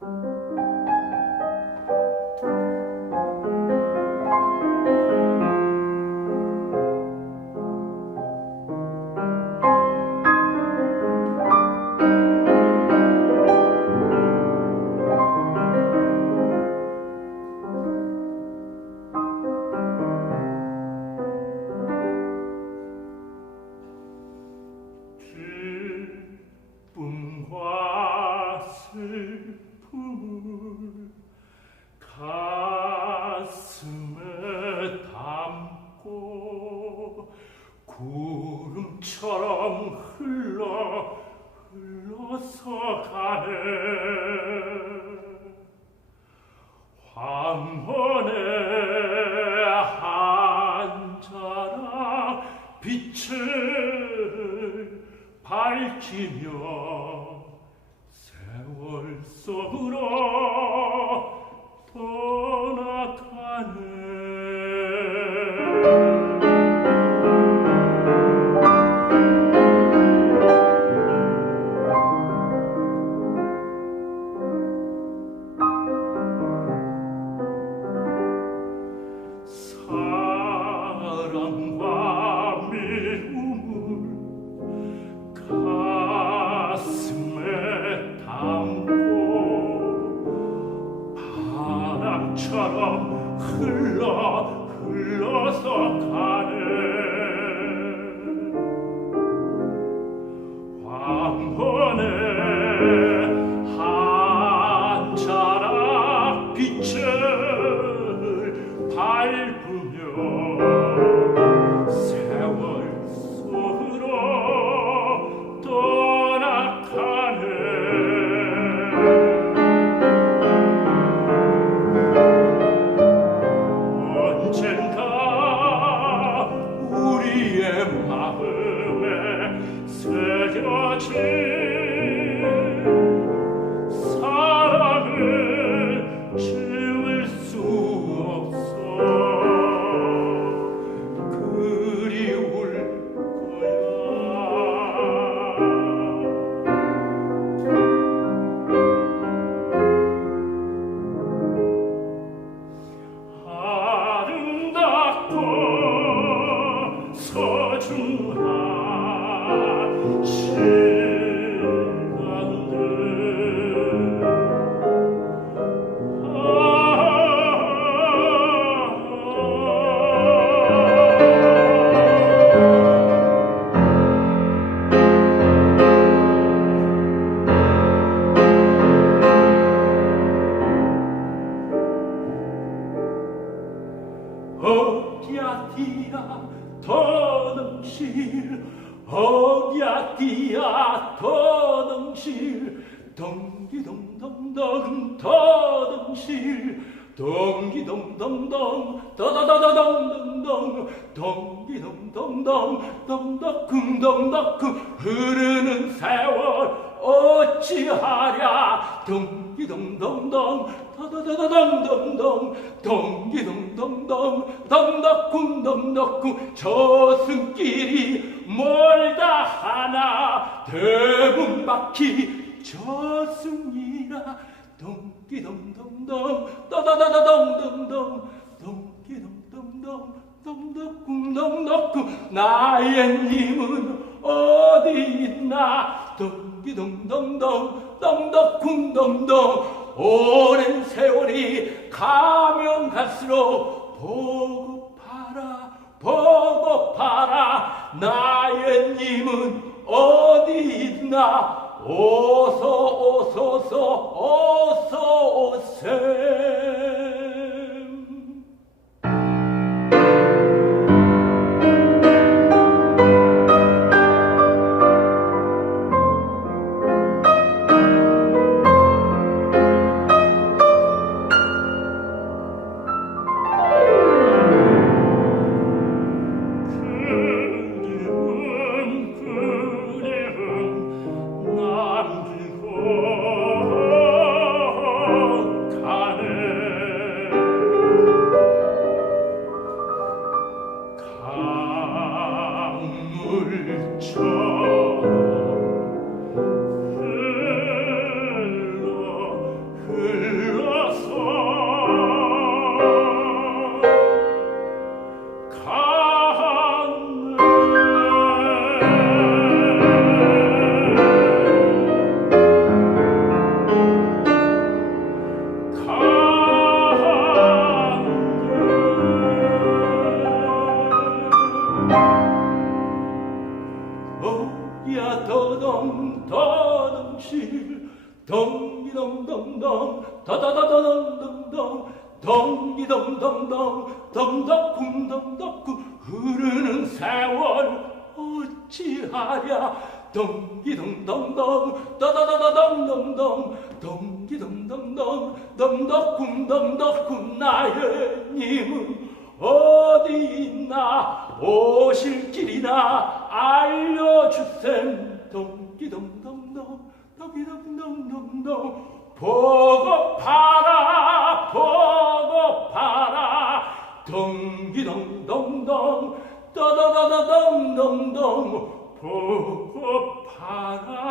기 구름처럼 흘러 흘러서 가네. 황혼의 흘러 흘러서 가 어디야 디야 더 넘실 어디야 디야 더 넘실 덩기동동덩 더 넘실 덩기동동덩 더더더더덩덩덩 덩기동동덩 덩덕쿵덩덕쿵 흐르는 세월 어찌하랴? 덩 기동동덩 더더더더덩덩덩 덩기동동덩 덩덕쿵덩덕쿵 저승길이 멀다 하나 대문 바퀴 저승이라. 덩기동동덩 더더더더덩덩덩 덩기동동덩 덩덕쿵덩덕쿵 나의 님은 어디 있나? 덩기동동덩 덩덕쿵덩덩 오랜 세월이 가면 갈수록 보고파라 보고파라. 나의 님은 어디 있나? 어서 오소서 가실 덩기덩덩덩 다다다다덩덩덩 덩기덩덩덩 덩덕쿵덩덕쿵 흐르는 세월 어찌하랴 덩기덩덩덩 다다다다덩덩덩 덩기덩덩덩 덩덕쿵덩덕쿵 나의 님은 어디 있나 오실 길이나 알려주셈 덩기덩덩덩 덩기덩덩덩덩 보고파라 보고파라. 덩기덩덩덩 따다다다덩덩덩 보고파라 보고파라